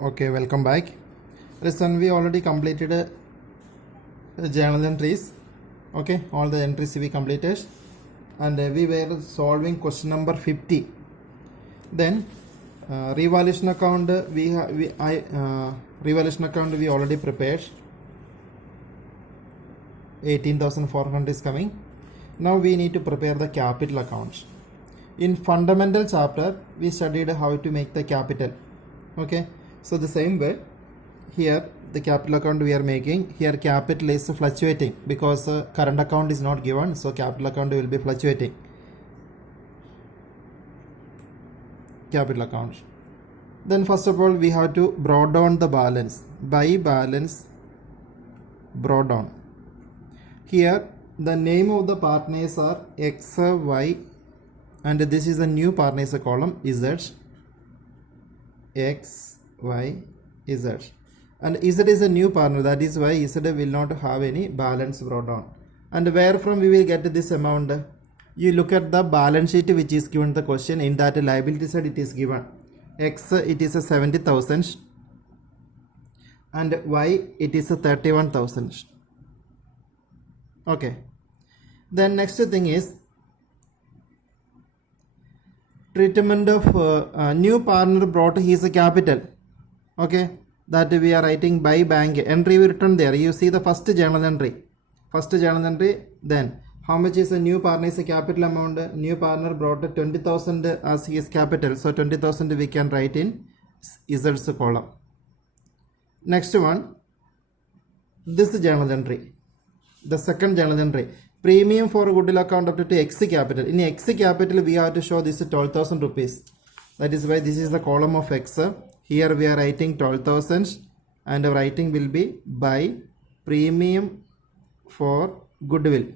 Okay, welcome back. Listen, we already completed journal entries. Okay, all the entries we completed, and we were solving question number 50. Then revaluation account revaluation account we already prepared. 18,400 is coming. Now we need to prepare the capital accounts. In fundamental chapter, we studied how to make the capital. Okay, so the same way here the capital account we are making, here capital is fluctuating because current account is not given, so capital account will be fluctuating. Capital accounts. Then first of all we have to brought down the balance. By balance brought down. Here the name of the partners are X, Y, and this is a new partners column Z. X, Y, Z. And Z is a new partner, that is why Z will not have any balance brought down. And where from we will get this amount? You look at the balance sheet which is given the question. In that liability side it is given X it is a 70,000 and Y it is a 31,000. Okay. Then next thing is treatment of new partner brought his capital. Okay, that we are writing by bank entry we written there. You see the first journal entry. Then how much is a new partner's capital amount? New partner brought 20,000 as his capital, so 20,000 we can write in Z's column. Next one, this journal entry, the second journal entry, premium for goodwill account up to X capital. In X capital we have to show this 12,000 rupees. That is why this is the column of X. Here we are writing 12,000 and writing will be by premium for goodwill.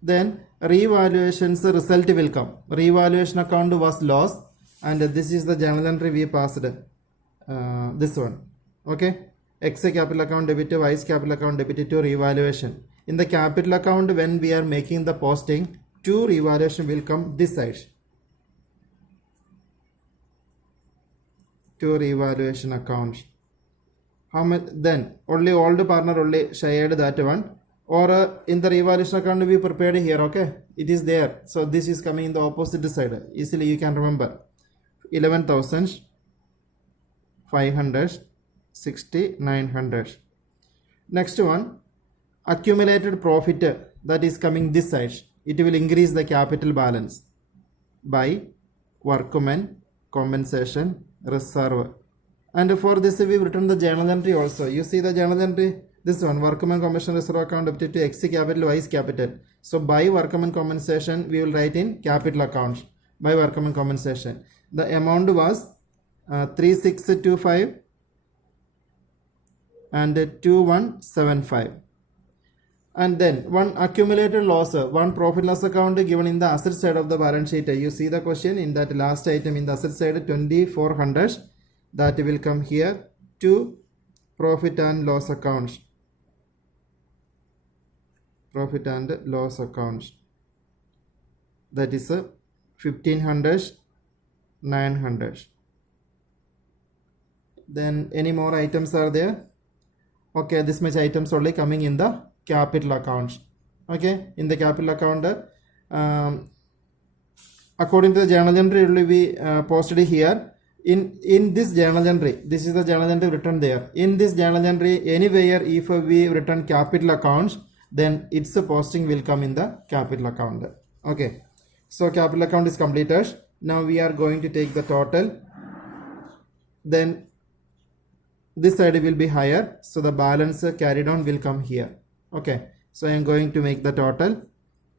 Then revaluations result will come. Revaluation account was lost and this is the journal entry we passed. This one. Okay. X capital account debit to Y's capital account debit to revaluation. In the capital account when we are making the posting, two revaluation will come this side. Two revaluation accounts. How much then? Only old partner only shared that one, or in the revaluation account we prepared here. Okay, it is there, so this is coming in the opposite side. Easily you can remember 11,500 6,900. Next one, accumulated profit, that is coming this side. It will increase the capital balance by workman compensation reserve. And for this we have written the journal entry also. You see the journal entry, this one, workman compensation reserve account up to X capital, Y's capital. So by workman compensation we will write in capital account by workman compensation. The amount was 3625 and 2175. And then one accumulated loss, one profit loss account given in the asset side of the balance sheet. You see the question in that last item in the asset side 2,400, that will come here to profit and loss accounts. Profit and loss accounts, that is 1,500 900. Then any more items are there? Okay, this much items only coming in the capital accounts. Okay, in the capital account according to the journal entry only we posted here. In this journal entry, this is the journal entry written there. In this journal entry, anywhere if we written capital accounts, then its posting will come in the capital account. Okay, so capital account is completed. Now we are going to take the total. Then this side will be higher, so the balance carried on will come here. Okay, so I am going to make the total,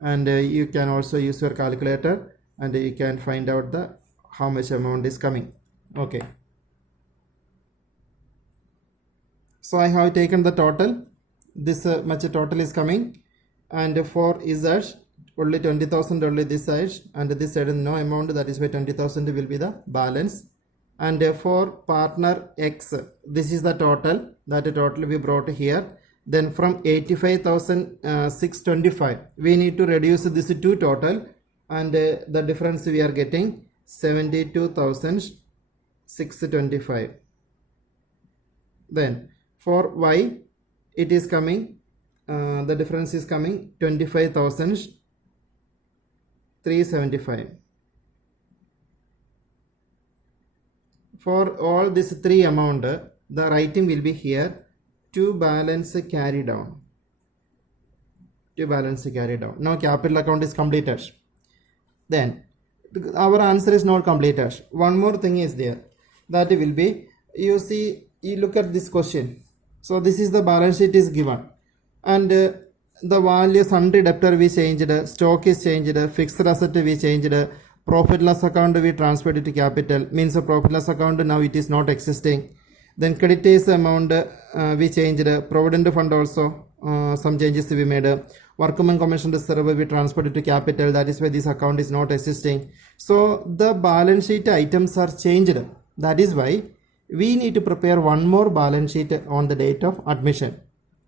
and you can also use your calculator and you can find out the how much amount is coming. Okay, so I have taken the total. This much total is coming, and for Z only 20,000 only this side, and this side no amount, that is why 20,000 will be the balance. And for partner X, this is the total, that total we brought here. Then from 85,625 we need to reduce this to total, and the difference we are getting 72,000 625. Then for Y, it is coming, the difference is coming 25,375. For all this three amount, the writing will be here, to balance carry down. To balance carry down. Now capital account is completed. Then our answer is not completed. One more thing is there. That will be, you see, you look at this question. So this is the balance sheet is given. And the value sundry debtor we changed, stock is changed, fixed asset we changed, profit loss account we transferred it to capital, means a profit loss account now it is not existing. Then creditors amount we changed, provident fund also some changes we made, workman commission reserve we transferred it to capital, that is why this account is not existing. So the balance sheet items are changed. That is why we need to prepare one more balance sheet on the date of admission.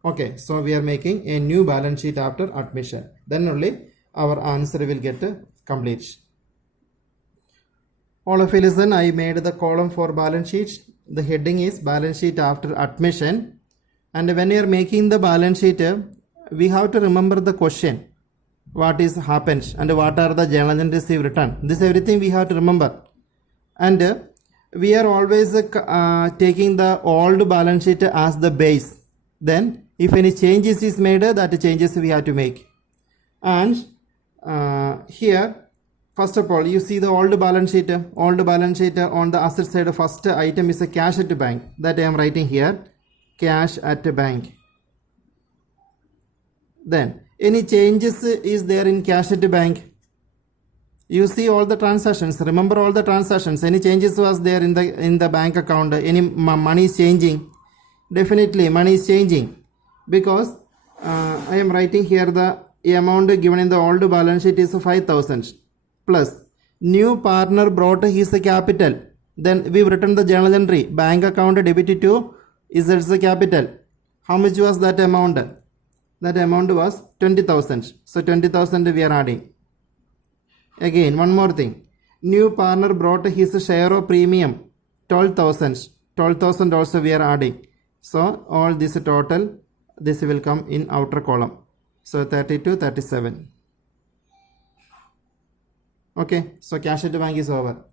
Okay, so we are making a new balance sheet after admission. Then only our answer will get complete. All of you listen, I made the column for balance sheet. The heading is balance sheet after admission. And when you are making the balance sheet, we have to remember the question. What is happens and what are the journal entries we written. This everything we have to remember. And we are always taking the old balance sheet as the base. Then if any changes is made, that changes we have to make. And here, first of all, you see the old balance sheet. Old balance sheet on the asset side, first item is a cash at bank. That I am writing here, cash at bank. Then any changes is there in cash at bank. You see all the transactions. Remember all the transactions. Any changes was there in the bank account. Any money is changing. Definitely money is changing, because I am writing here the amount given in the old balance sheet is 5,000 plus new partner brought his capital. Then we've written the journal entry, bank account debited to is the capital. How much was that amount? That amount was 20,000. So 20,000 we are adding. Again, one more thing. New partner brought his share of premium 12,000. 12,000 also we are adding. So all this total, this will come in outer column. So 32, 37. Okay, so cash at bank is over.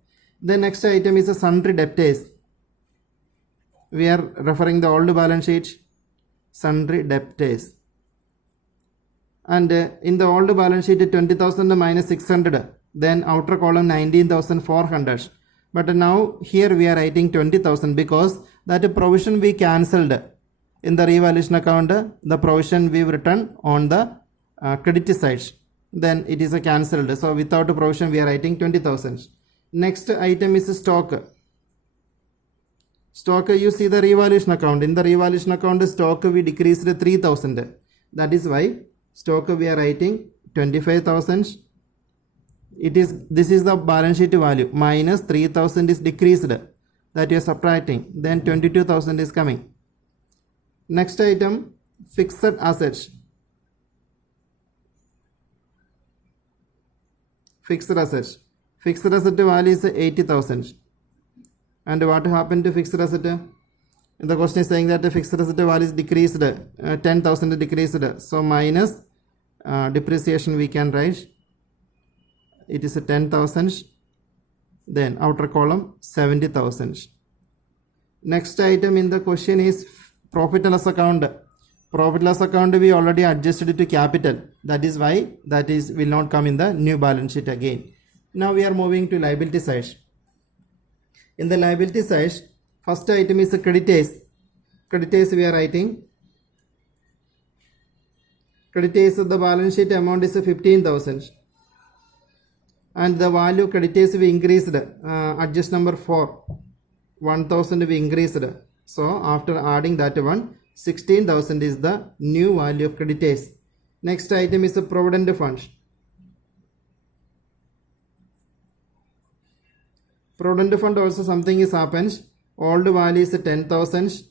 The next item is a sundry debtors. We are referring the old balance sheet, sundry debtors. And in the old balance sheet 20,000 minus 600, then outer column 19,400. But now here we are writing 20,000 because that provision we cancelled in the revaluation account. The provision we written on the credit side, then it is a cancelled. So without a provision we are writing 20,000. Next item is stock. Stock, you see the revaluation account. In the revaluation account stock we decreased 3,000. That is why stock we are writing 25,000. This is the balance sheet value, minus 3,000 is decreased, that you are subtracting, then 22,000 is coming. Next item, fixed assets. Fixed assets. Fixed asset value is 80,000. And what happened to fixed asset? The question is saying that the fixed asset value is decreased, 10,000 decreased. So minus depreciation we can write. It is a 10,000. Then outer column 70,000. Next item in the question is profit and loss account. Profit loss account we already adjusted it to capital. That is why that is will not come in the new balance sheet again. Now we are moving to liability side. In the liability side, first item is the creditors. Creditors we are writing. Creditors, the balance sheet amount is 15,000. And the value creditors we increased, adjust number 4, 1,000 we increased. So after adding that one, 16,000 is the new value of creditors. Next item is the provident fund. Provident fund also something is happens. Old value is 10,000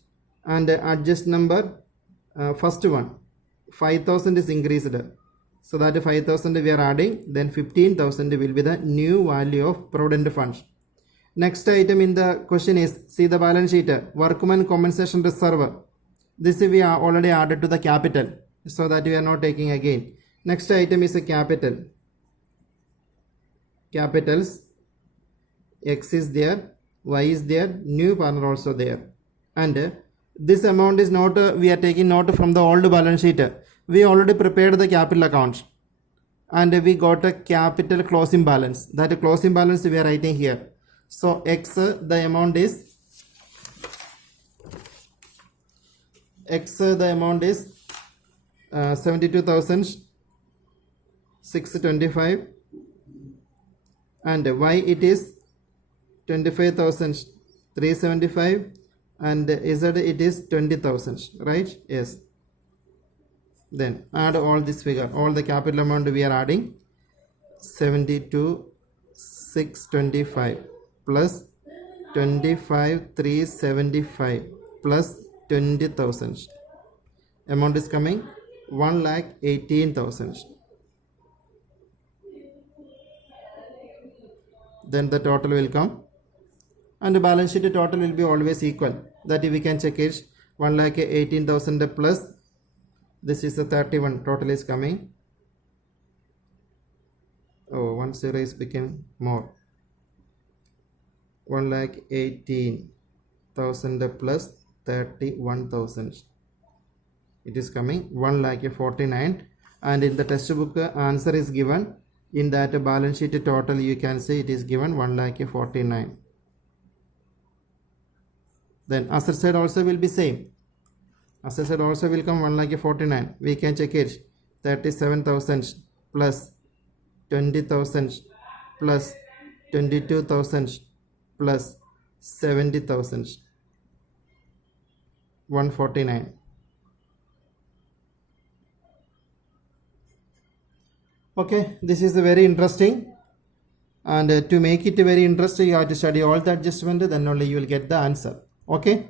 and adjust number first one 5,000 is increased. So that 5,000 we are adding, then 15,000 will be the new value of provident fund. Next item in the question is, see the balance sheet, workman compensation reserve. This we are already added to the capital, so that we are not taking again. Next item is a capital. Capitals, X is there, Y is there, new partner also there. And this amount is not, we are taking not from the old balance sheet. We already prepared the capital account. And we got a capital closing balance. That closing balance we are writing here. So X, the amount is 72,625, and Y it is 25,375, and Z it is 20,000, right? Yes. Then add all this figure, all the capital amount we are adding. 72,625 plus 25,375 plus 20,000. Amount is coming 1,18,000. Then the total will come, and the balance sheet total will be always equal. That we can check it. 1,18,000 plus this is a 31. Total is coming. Oh, 1 0 is becoming more. 1,18,000 plus 31,000. It is coming 1,49,000, and in the textbook answer is given. In that balance sheet total you can see it is given 1,49,000. Then asset side also will be same. Asset side also will come 1,49,000. We can check it. 37,000 plus 20,000 plus 22,000 plus 70,000. 149. Okay, this is very interesting, and to make it very interesting you have to study all the adjustment, then only you will get the answer. Okay,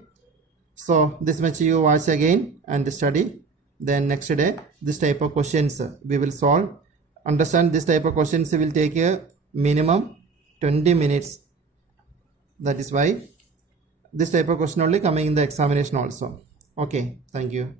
so this much you watch again and study. Then next day this type of questions we will solve. Understand, this type of questions will take a minimum 20 minutes. That is why this type of question only coming in the examination also. Okay, thank you.